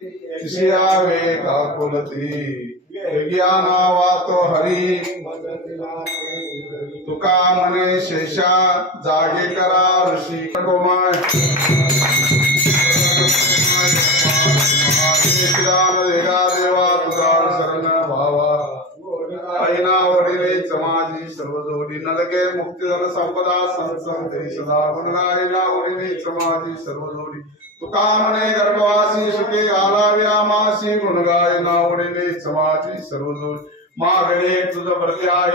तिसियावे काकुलती ज्ञाना वातो हरी तुका मने शेषा जागे करा ऋषी कोमाय देगा देवा तुझा शरण भावा ऐना वडिले समाजी सर्व जोडी नलगे मुक्तिधर संपदा संसंते सदा गुणगायना वडिले समाजी सर्व जोडी तुका मने गर्भवासी सुखे आलाव्या मासी गुणगायना वडिले समाजी सर्व जोडी मागणे तुझ प्रत्याय